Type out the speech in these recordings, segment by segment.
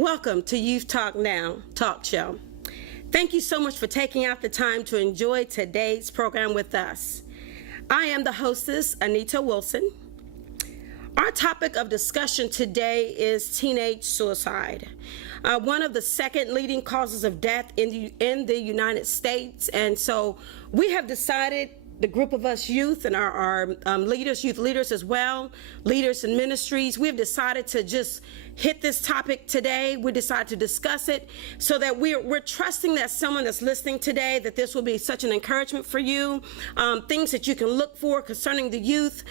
Welcome to Youth Talk Now Talk Show. Thank you so much for taking out the time to enjoy today's program with us. I am the hostess, Anita Wilson. Our topic of discussion today is teenage suicide, one of the second leading causes of death in the United States. And so we have decided, the group of us youth and our leaders, youth leaders as well, leaders in ministries, we've decided to just hit this topic today. We decided to discuss it so that we're trusting that someone that's listening today, that this will be such an encouragement for you, things that you can look for concerning the youth.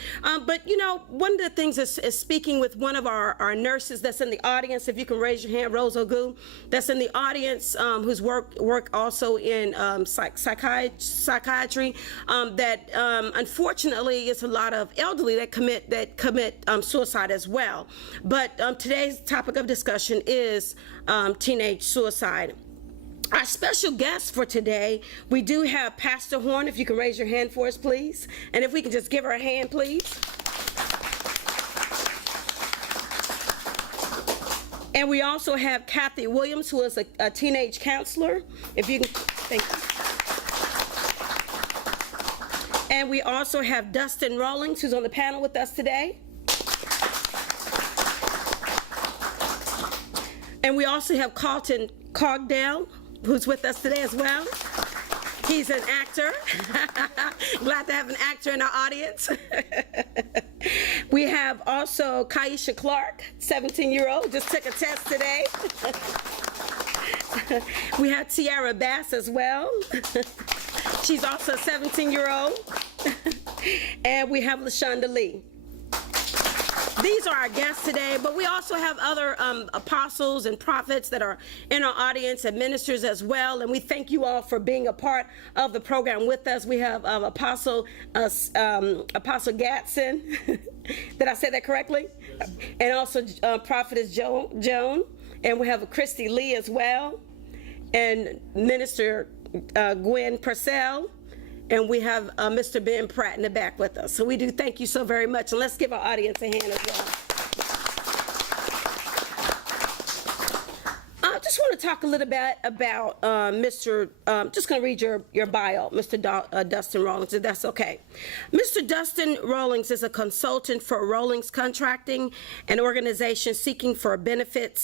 But you know, one of the things is speaking with one of our nurses that's in the audience. If you can raise your hand, Rose Ogu, that's in the audience, who's work also in psychiatry. That unfortunately is a lot of elderly that commit suicide as well. But today's topic of discussion is teenage suicide. Our special guest for today, we do have Pastor Horne. If you can raise your hand for us, please. And if we can just give her a hand, please. And we also have Kathy Williams, who is a teenage counselor. If you can, thank you. And we also have Dustin Rawlings, who's on the panel with us today. And we also have Carlton Cogdell, who's with us today as well. He's an actor. Glad to have an actor in our audience. We have also Guest-Kyesha Clark, 17-year-old, just took a test today. We have Tiara Bass as well. She's also a 17-year-old. And we have Lashanda Lee. These are our guests today, but we also have other apostles and prophets that are in our audience and ministers as well. And we thank you all for being a part of the program with us. We have Apostle Gatson. Did I say that correctly? Yes. And also Prophetess Joan. And we have Christy Lee as well. And Minister Gwen Purcell. And we have Mr. Ben Pratt in the back with us. So we do thank you so very much. And let's give our audience a hand as well. I just want to talk a little bit about just going to read your bio, Mr. Dustin Rawlings, if that's okay. Mr. Dustin Rawlings is a consultant for Rawlings Contracting, an organization seeking for benefit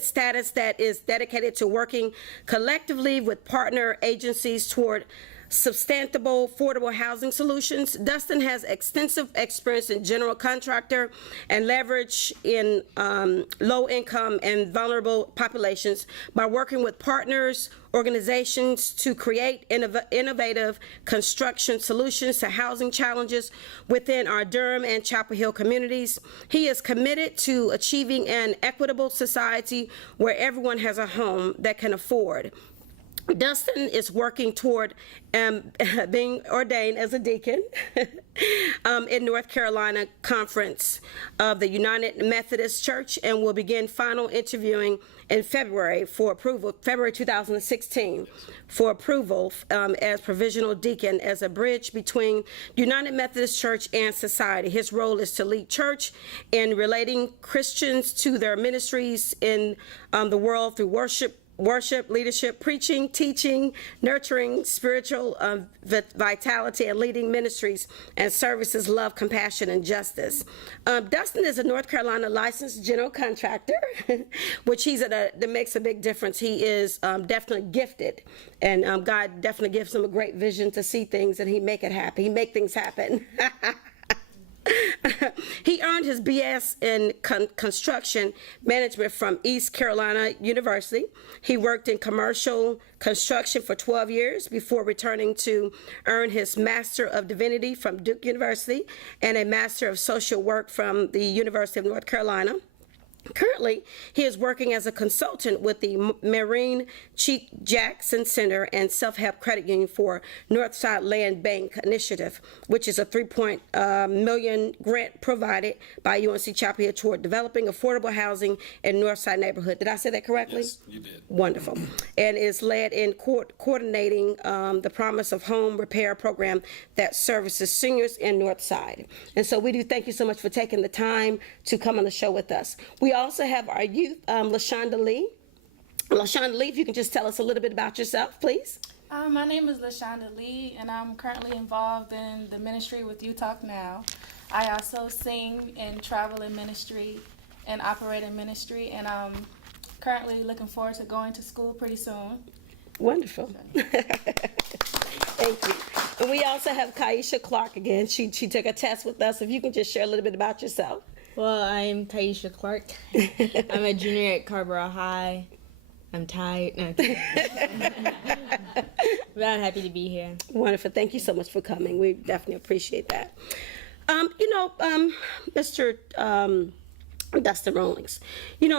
status that is dedicated to working collectively with partner agencies toward substantial, affordable housing solutions. Dustin has extensive experience in general contractor and leverage in low-income and vulnerable populations by working with partners, organizations to create innovative construction solutions to housing challenges within our Durham and Chapel Hill communities. He is committed to achieving an equitable society where everyone has a home that can afford. Dustin is working toward being ordained as a deacon in North Carolina Conference of the United Methodist Church, and will begin final interviewing in February for approval, February 2016, for approval as provisional deacon as a bridge between United Methodist Church and society. His role is to lead church in relating Christians to their ministries in the world through worship, leadership, preaching, teaching, nurturing spiritual vitality, and leading ministries and services, love, compassion, and justice. Dustin is a North Carolina licensed general contractor, which that makes a big difference. He is definitely gifted, and God definitely gives him a great vision to see things, and he make it happen. He make things happen. He earned his BS in construction management from East Carolina University. He worked in commercial construction for 12 years before returning to earn his Master of Divinity from Duke University and a Master of Social Work from the University of North Carolina. Currently, he is working as a consultant with the Marine Cheek Jackson Center and Self-Help Credit Union for Northside Land Bank Initiative, which is a $3 million grant provided by UNC Chapel Hill toward developing affordable housing in Northside neighborhood. Did I say that correctly? Yes, you did. Wonderful. And is led in coordinating the Promise of Home Repair program that services seniors in Northside. And so we do thank you so much for taking the time to come on the show with us. We also have our youth, Lashanda Lee. Lashanda Lee, if you can just tell us a little bit about yourself, please. My name is Lashanda Lee, and I'm currently involved in the ministry with You Talk Now. I also sing and travel in ministry and operate in ministry, and I'm currently looking forward to going to school pretty soon. Wonderful. Thank you. And we also have Kyesha Clark again. She took a test with us. If you can just share a little bit about yourself. Well, I'm Kyesha Clark. I'm a junior at Carborough High. I'm tired. No, but I'm happy to be here. Wonderful. Thank you so much for coming. We definitely appreciate that. Mr. Dustin Rawlings,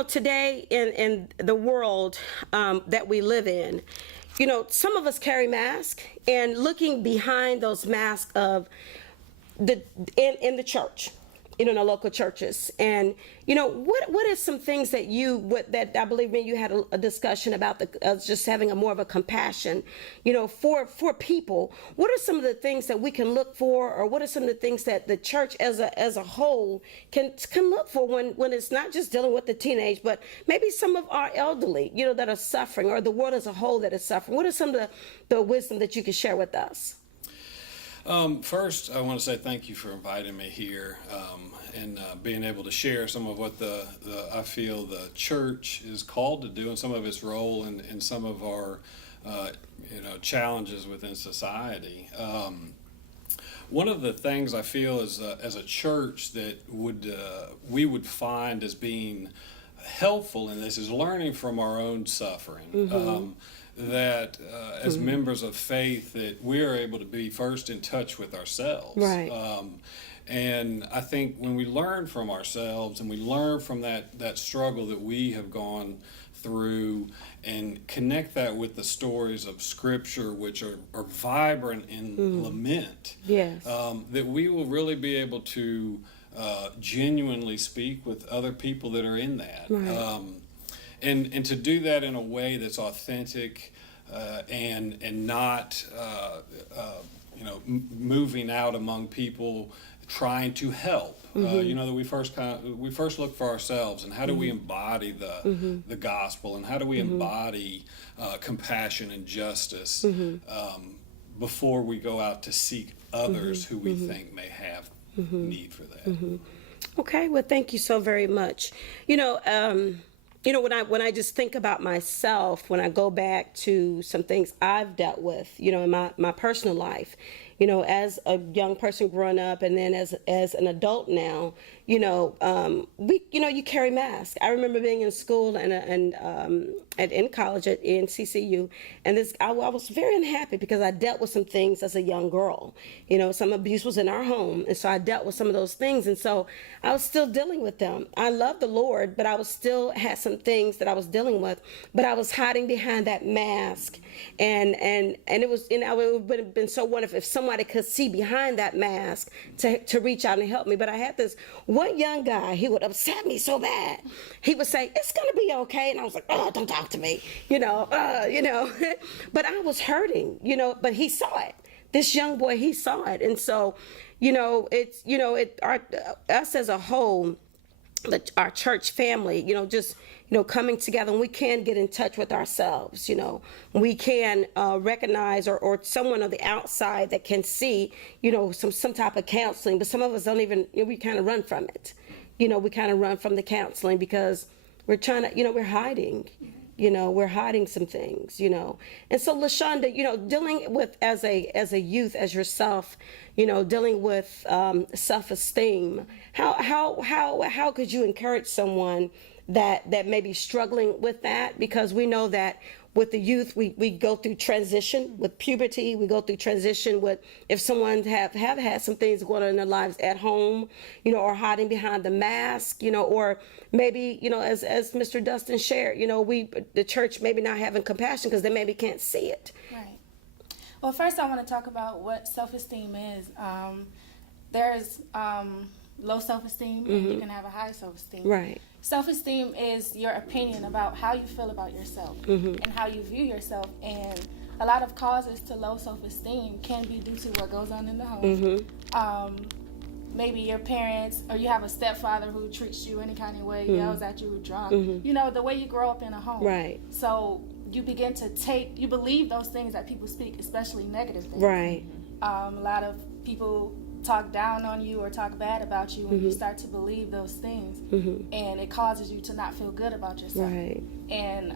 today in the world that we live in, some of us carry masks, and looking behind those masks of in the church, in the local churches, and what is some things that that I believe you had a discussion about just having a more of a compassion, for people. What are some of the things that we can look for, or what are some of the things that the church as a whole can look for when it's not just dealing with the teenage, but maybe some of our elderly, that are suffering, or the world as a whole that is suffering? What are some of the wisdom that you can share with us? First, I want to say thank you for inviting me here and being able to share some of what I feel the church is called to do, and some of its role in some of our challenges within society. One of the things I feel as a church that we would find as being helpful in this is learning from our own suffering. Mm-hmm. That as mm-hmm. members of faith, that we are able to be first in touch with ourselves. Right. And I think when we learn from ourselves and we learn from that struggle that we have gone through and connect that with the stories of Scripture, which are vibrant in lament, yes. That we will really be able to genuinely speak with other people that are in that. Right. And to do that in a way that's authentic and not moving out among people trying to help. Mm-hmm. That we first look for ourselves, and how do we embody the gospel, and how do we embody compassion and justice before we go out to seek others who we think may have need for that. Okay, well, thank you so very much. When I just think about myself, when I go back to some things I've dealt with, in my personal life, as a young person growing up, and then as an adult now, you carry masks. I remember being in school and in college at NCCU, and I was very unhappy because I dealt with some things as a young girl. Some abuse was in our home, and so I dealt with some of those things, and so I was still dealing with them. I loved the Lord, but I was still had some things that I was dealing with, but I was hiding behind that mask, and it was, it would have been so wonderful if somebody could see behind that mask to reach out and help me. But I had this one young guy, he would upset me so bad. He would say, "It's gonna be okay," and I was like, "Oh, don't talk to me," But I was hurting, but he saw it. This young boy, he saw it, and so, us as a whole, our church family, coming together, and we can get in touch with ourselves. We can recognize or someone on the outside that can see, some type of counseling, but some of us don't even, we kind of run from it. We kind of run from the counseling because we're trying to, we're hiding. We're hiding some things, And so, Lashanda, dealing with as a youth, as yourself, dealing with self-esteem, how could you encourage someone that may be struggling with that? Because we know that with the youth, we go through transition with puberty. We go through transition with if someone have had some things going on in their lives at home, or hiding behind the mask, or maybe, as Mr. Dustin shared, the church maybe not having compassion because they maybe can't see it. Right. Well, first I want to talk about what self-esteem is. There's low self-esteem, and you can have a high self-esteem. Right. Self-esteem is your opinion about how you feel about yourself and how you view yourself. And a lot of causes to low self-esteem can be due to what goes on in the home. maybe your parents, or you have a stepfather who treats you any kind of way, yells at you, drunk. You know, the way you grow up in a home. Right. So you begin to you believe those things that people speak, especially negative things. Right. A lot of people talk down on you or talk bad about you when you start to believe those things, and it causes you to not feel good about yourself. Right. And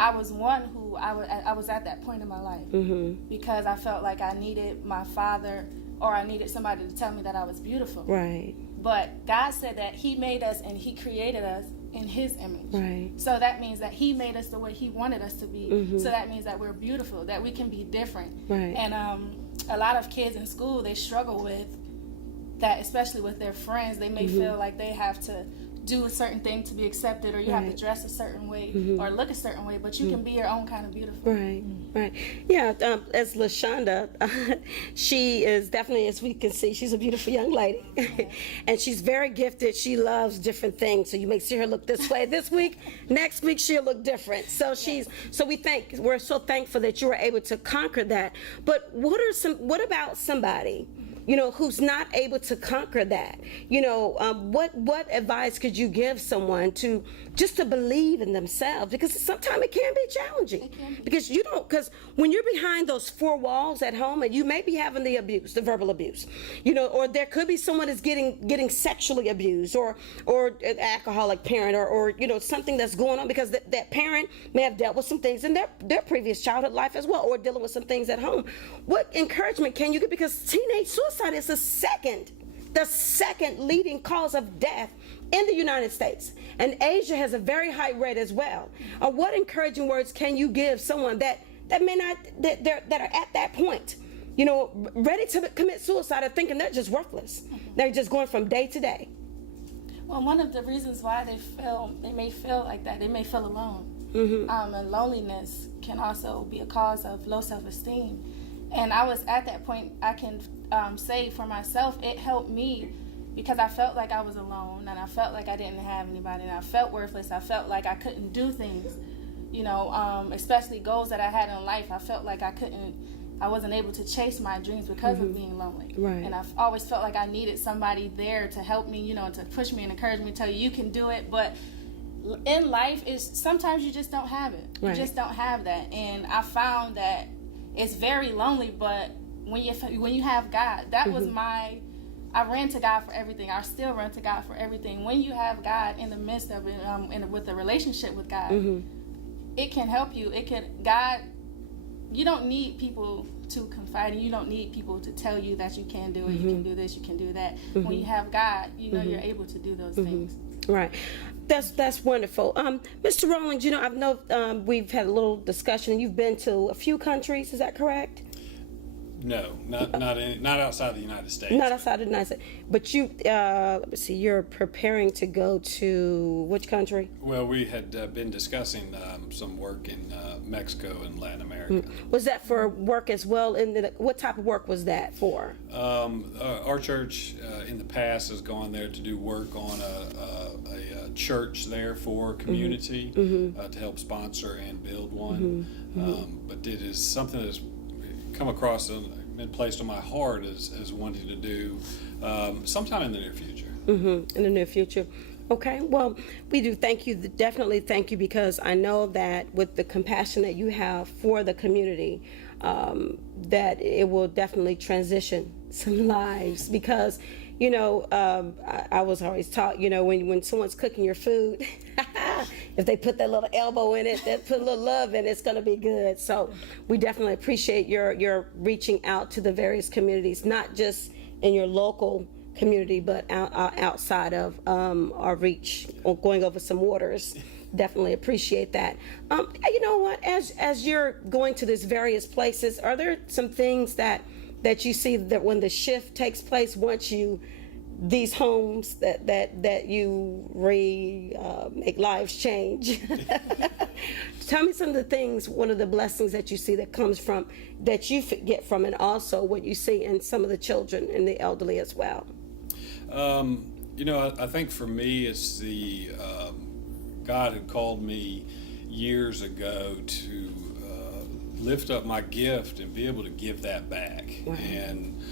I was one who I was at that point in my life because I felt like I needed my father, or I needed somebody to tell me that I was beautiful. Right. But God said that He made us and He created us in His image. Right. So that means that He made us the way He wanted us to be. So that means that we're beautiful, that we can be different. Right. And a lot of kids in school, they struggle with that, especially with their friends. They may feel like they have to do a certain thing to be accepted, or you have to dress a certain way or look a certain way, but you can be your own kind of beautiful. Right, right. Yeah, as Lashanda, she is definitely, as we can see, she's a beautiful young lady. And she's very gifted. She loves different things. So you may see her look this way this week. Next week, she'll look different. So we're so thankful that you were able to conquer that. But what about somebody, you know, who's not able to conquer that? You know, what advice could you give someone to just to believe in themselves? Because sometimes it can be challenging. Because when you're behind those four walls at home, and you may be having the abuse, the verbal abuse, you know, or there could be someone that's getting sexually abused, or an alcoholic parent, or you know, something that's going on because that parent may have dealt with some things in their previous childhood life as well, or dealing with some things at home. What encouragement can you give? Because teenage suicide is the second leading cause of death in the United States, and Asia has a very high rate as well. What encouraging words can you give someone that may not, that are at that point, you know, ready to commit suicide, or thinking they're just worthless? They're just going from day to day. Well, one of the reasons why they may feel like that, they may feel alone. And loneliness can also be a cause of low self-esteem. And I was at that point. I can say for myself, it helped me because I felt like I was alone, and I felt like I didn't have anybody, and I felt worthless. I felt like I couldn't do things, you know, especially goals that I had in life. I felt like I wasn't able to chase my dreams because of being lonely. Right. And I've always felt like I needed somebody there to help me, you know, to push me and encourage me, tell you can do it. But in life, sometimes you just don't have it. Right. You just don't have that. And I found that it's very lonely, but when you have God, that was I ran to God for everything. I still run to God for everything. When you have God in the midst of it, with a relationship with God, it can help you. You don't need people to confide in. You don't need people to tell you that you can do it, you can do this, you can do that. When you have God, you know you're able to do those things. Right. That's wonderful. Mr. Rawlings, you know, I've known we've had a little discussion. You've been to a few countries, is that correct? No, not outside the United States. Not outside the United States. But you, let me see, you're preparing to go to which country? Well, we had been discussing some work in Mexico and Latin America. Was that for work as well? And what type of work was that for? Our church in the past has gone there to do work on a church there for community to help sponsor and build one. But it is something that's come across and been placed on my heart as wanting to do sometime in the near future. In the near future. Okay, well, we do thank you, definitely thank you, because I know that with the compassion that you have for the community, that it will definitely transition some lives. Because, you know, I was always taught, you know, when someone's cooking your food, if they put that little elbow in it, they put a little love in it, it's going to be good. So we definitely appreciate your reaching out to the various communities, not just in your local community, but outside of our reach, or going over some waters. Definitely appreciate that. You know what? As you're going to these various places, are there some things that you see that when the shift takes place, once these homes that you make lives change? Tell me some of the things, one of the blessings that you see that comes from, that you get from, and also what you see in some of the children and the elderly as well. You know, I think for me, it's the God had called me years ago to lift up my gift and be able to give that back. Wow. And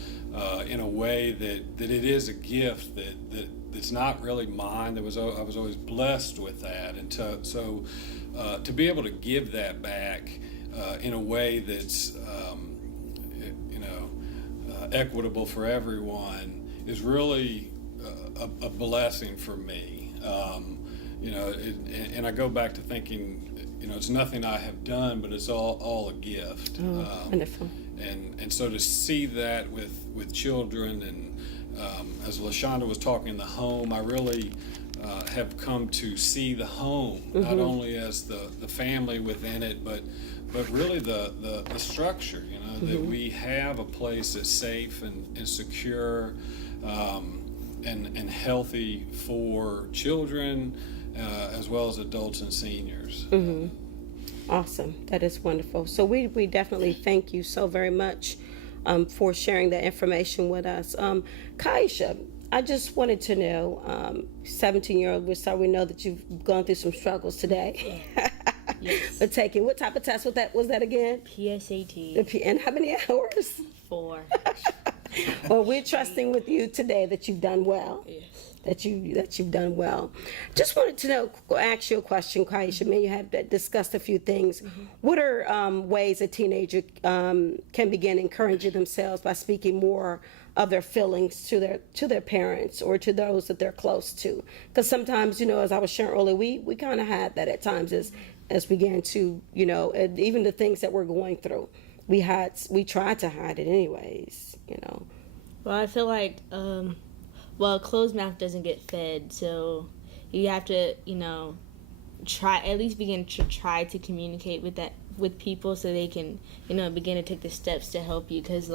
in a way that it is a gift that's not really mine. I was always blessed with that, and to be able to give that back in a way that's equitable for everyone is really a blessing for me. And I go back to thinking, it's nothing I have done, but it's all a gift. Wonderful. And so to see that with children, and as Lashanda was talking, the home, I really have come to see the home not only as the family within it, but really the structure. That we have a place that's safe and secure and healthy for children as well as adults and seniors. Awesome. That is wonderful. So we definitely thank you so very much for sharing that information with us. Kyesha, I just wanted to know, 17-year-old, we know that you've gone through some struggles today. Yes. But taking, what type of test was that again? PSAT. And how many hours? 4. Well, we're trusting with you today that you've done well. Yes. That you've done well. Just wanted to ask you a question, Kyesha. May you have discussed a few things. What are ways a teenager can begin encouraging themselves by speaking more of their feelings to their parents or to those that they're close to? Because sometimes, as I was sharing earlier, we kind of had that at times as we began to, even the things that we're going through, we tried to hide it anyways. Well, I feel like closed mouth doesn't get fed, so you have to, begin to try to communicate with people so they can, begin to take the steps to help you. Because,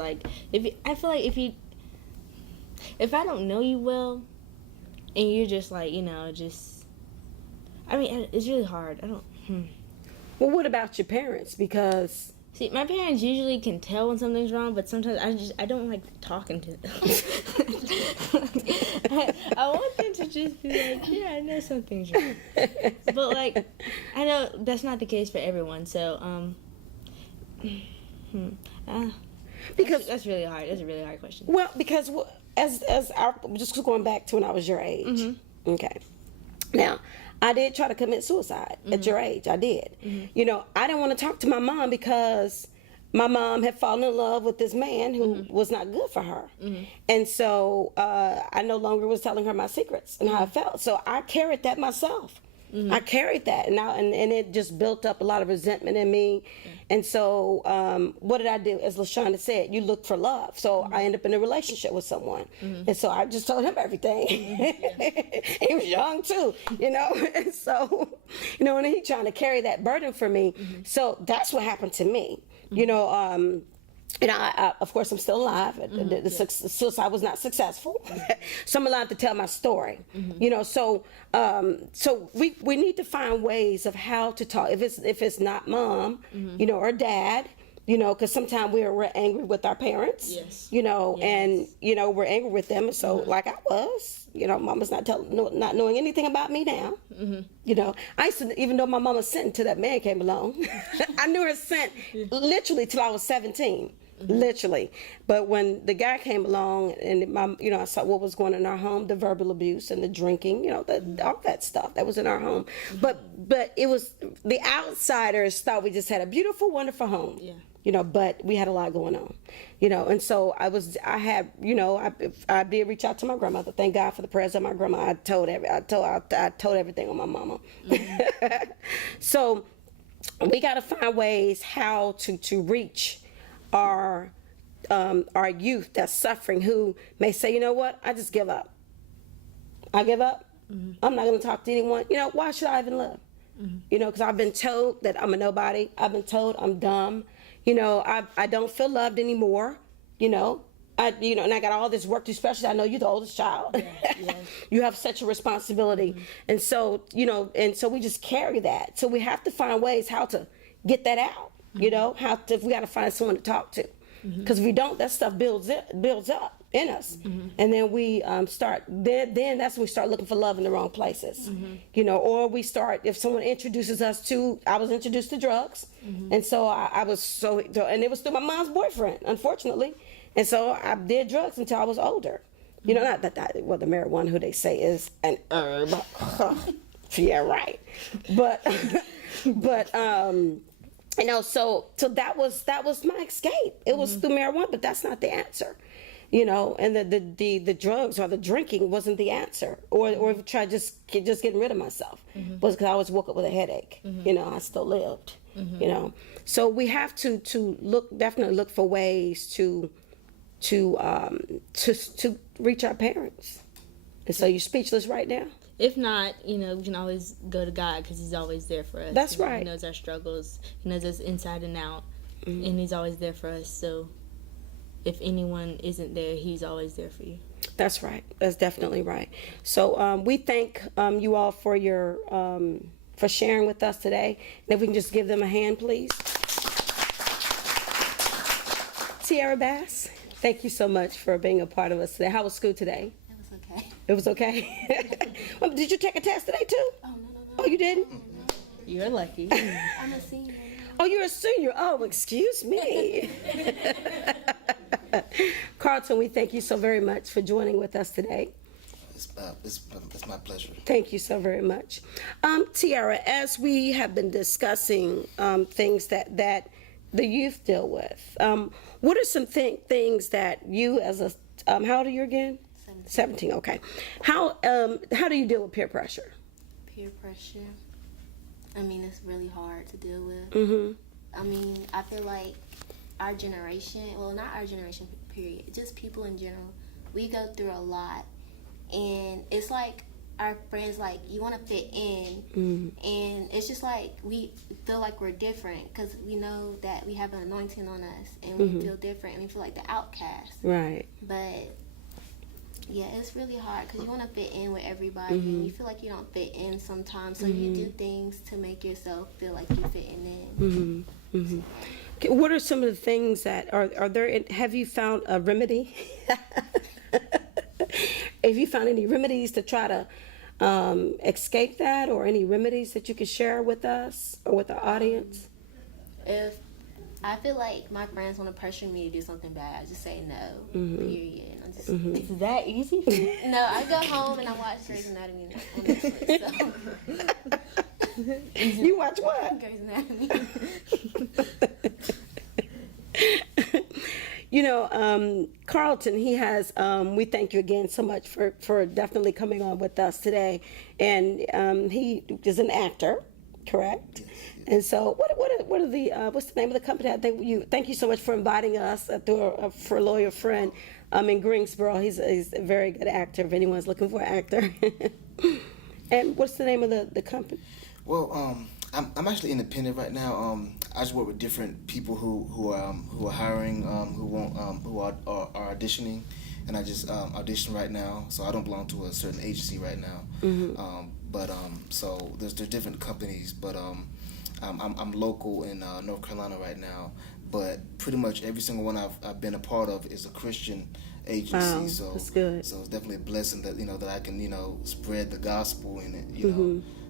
if I don't know you well, and you're just it's really hard. Well, what about your parents? Because see, my parents usually can tell when something's wrong, but sometimes I don't like talking to them. I want them to just be like, yeah, I know something's wrong. But I know that's not the case for everyone. So, because that's really hard. That's a really hard question. Well, because just going back to when I was your age. Okay. Now, I did try to commit suicide at your age. I did. I didn't want to talk to my mom because my mom had fallen in love with this man who was not good for her. And so I no longer was telling her my secrets and how I felt. So I carried that myself. I carried that, and it just built up a lot of resentment in me. And so what did I do? As Lashanda said, you look for love. So I ended up in a relationship with someone. And so I just told him everything. He was young too, And so, and he trying to carry that burden for me. So that's what happened to me. I, of course, I'm still alive. The suicide was not successful. So I'm allowed to tell my story. So we need to find ways of how to talk. If it's not mom, or dad, because sometimes we're angry with our parents. Yes. And we're angry with them. And so like I was, mama's not knowing anything about me now. I used to, even though my mama sent until that man came along, I knew her scent literally till I was 17. Literally. But when the guy came along and I saw what was going on in our home, the verbal abuse and the drinking, all that stuff that was in our home. But it was, the outsiders thought we just had a beautiful, wonderful home. But we had a lot going on, and so I did reach out to my grandmother. Thank God for the prayers of my grandma. I told everything on my mama. So we got to find ways how to reach our youth that's suffering, who may say, I just give up. I give up. I'm not going to talk to anyone. Why should I even live? Because I've been told that I'm a nobody. I've been told I'm dumb. I don't feel loved anymore. And I got all this work to do, especially I know you're the oldest child. You have such a responsibility. And so, so we just carry that. So we have to find ways how to get that out. We got to find someone to talk to. Because if we don't, that stuff builds up. in us. And then we then that's when we start looking for love in the wrong places. Or we start, if someone introduces us to, I was introduced to drugs. And so I was and it was through my mom's boyfriend, unfortunately. And so I did drugs until I was older. Not that the marijuana, who they say is an herb. Yeah, right. But so that was my escape. It was through marijuana, but that's not the answer. And the drugs or the drinking wasn't the answer, or try just getting rid of myself was because I always woke up with a headache. I still lived. So we have to definitely look for ways to reach our parents. And so you're speechless right now. If not, we can always go to God because He's always there for us. That's right. He knows our struggles. He knows us inside and out, and He's always there for us. So if anyone isn't there, He's always there for you. That's right. That's definitely right. So we thank you all for your for sharing with us today. And if we can just give them a hand, please. Tiara Bass, thank you so much for being a part of us today. How was school today? It was okay. It was okay? Did you take a test today too? Oh, no. Oh, you didn't? You're lucky. I'm a senior. Oh, you're a senior. Oh, excuse me. Carlton, we thank you so very much for joining with us today. It's my pleasure. Thank you so very much. Tiara, as we have been discussing things that the youth deal with, what are some things that you as a, how old are you again? 17, okay. How do you deal with peer pressure? Peer pressure. I mean, it's really hard to deal with. Mm-hmm. I mean, I feel like our generation, well, not our generation, period, just people in general, we go through a lot. And it's like our friends, like, you want to fit in. And it's just like we feel like we're different because we know that we have an anointing on us. And we feel different. And we feel like the outcast. Right. But yeah, it's really hard because you want to fit in with everybody, and you feel like you don't fit in sometimes. So you do things to make yourself feel like you're fitting in. Okay, what are some of the things that are there? Have you found a remedy? Have you found any remedies to try to escape that, or any remedies that you could share with us or with the audience? If I feel like my friends want to pressure me to do something bad, I just say no. Period. I'm just Is that easy for you? no. I go home and I watch Grey's Anatomy on Netflix. So. You watch what? Grey's Anatomy. Carlton, he has, we thank you again so much for definitely coming on with us today. And he is an actor, correct? Yes. And so what are the, what's the name of the company? Thank you so much for inviting us for a lawyer friend in Greensboro. He's a very good actor if anyone's looking for an actor. And what's the name of the company? Well, I'm actually independent right now. I just work with different people who are hiring, who are auditioning, and I just audition right now. So I don't belong to a certain agency right now. So there's different companies, but I'm local in North Carolina right now. But pretty much every single one I've been a part of is a Christian agency. Wow, so that's good. So it's definitely a blessing that that I can spread the gospel in it.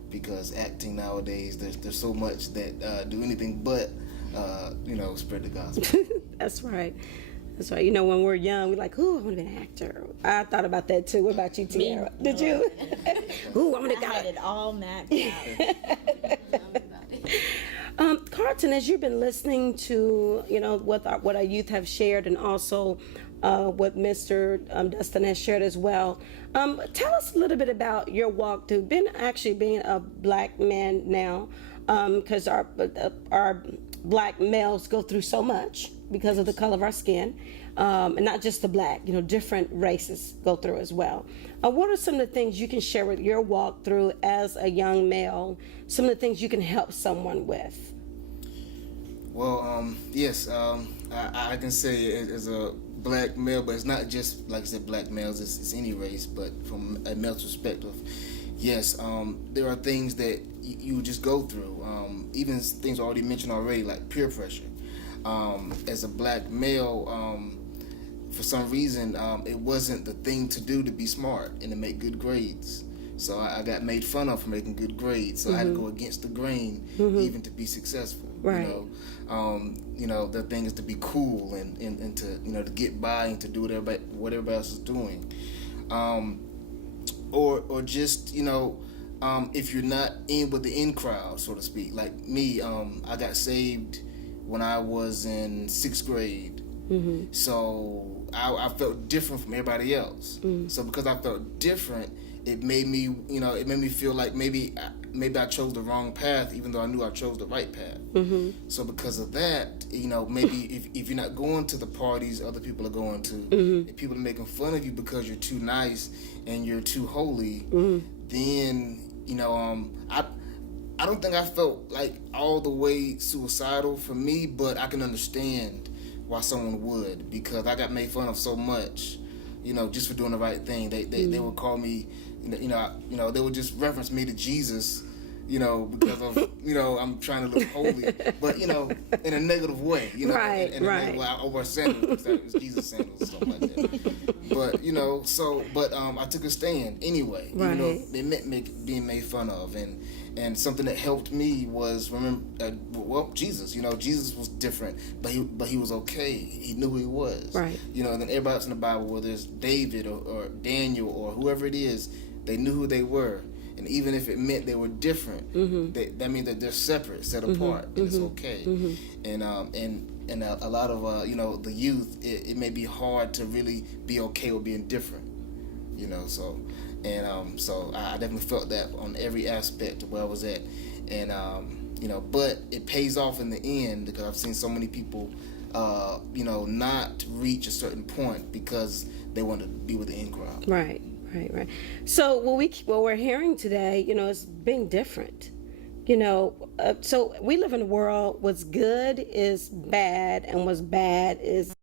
Because acting nowadays, there's so much that do anything but spread the gospel. That's right. That's right. When we're young, we're like, "Ooh, I want to be an actor." I thought about that too. What about you, Tiara? Did you? Ooh, I want to. I had it all mapped out. Carlton, as you've been listening to what our youth have shared, and also what Mr. Dustin has shared as well, tell us a little bit about your walk through being a black man now, because our black males go through so much because of the color of our skin, and not just the black, different races go through as well. What are some of the things you can share with your walk through as a young male, some of the things you can help someone with? Well, yes, I can say as a black male, but it's not just, like I said, black males, it's any race, but from a male perspective, yes, there are things that you just go through, even things already mentioned already, like peer pressure. As a black male, for some reason, it wasn't the thing to do to be smart and to make good grades. So I got made fun of for making good grades. So I had to go against the grain even to be successful. Right. The thing is to be cool and to to get by and to do what everybody else is doing, or just if you're not in with the in crowd, so to speak. Like me, I got saved when I was in 6th grade. So I felt different from everybody else. So because I felt different, it made me feel like maybe I chose the wrong path, even though I knew I chose the right path. So because of that, maybe if you're not going to the parties other people are going to, if people are making fun of you because you're too nice and you're too holy, then I don't think I felt like all the way suicidal for me, but I can understand why someone would, because I got made fun of so much, just for doing the right thing. They would call me, they would just reference me to Jesus, because of, I'm trying to look holy, but, in a negative way, Right, in a right. negative way. I wear sandals, it was Jesus sandals or something like that. But, I took a stand anyway, even though Right. they meant being made fun of. And something that helped me was Jesus. Jesus was different, but he was okay. He knew who he was. Right. Then everybody else in the Bible, whether it's David or Daniel or whoever it is, they knew who they were. And even if it meant they were different, that means that they're separate, set apart, and it's okay. And a lot of the youth, it may be hard to really be okay with being different. So I definitely felt that on every aspect of where I was at, and but it pays off in the end, because I've seen so many people, not reach a certain point because they want to be with the in crowd. Right. So what we're hearing today, is being different. So we live in a world, what's good is bad and what's bad is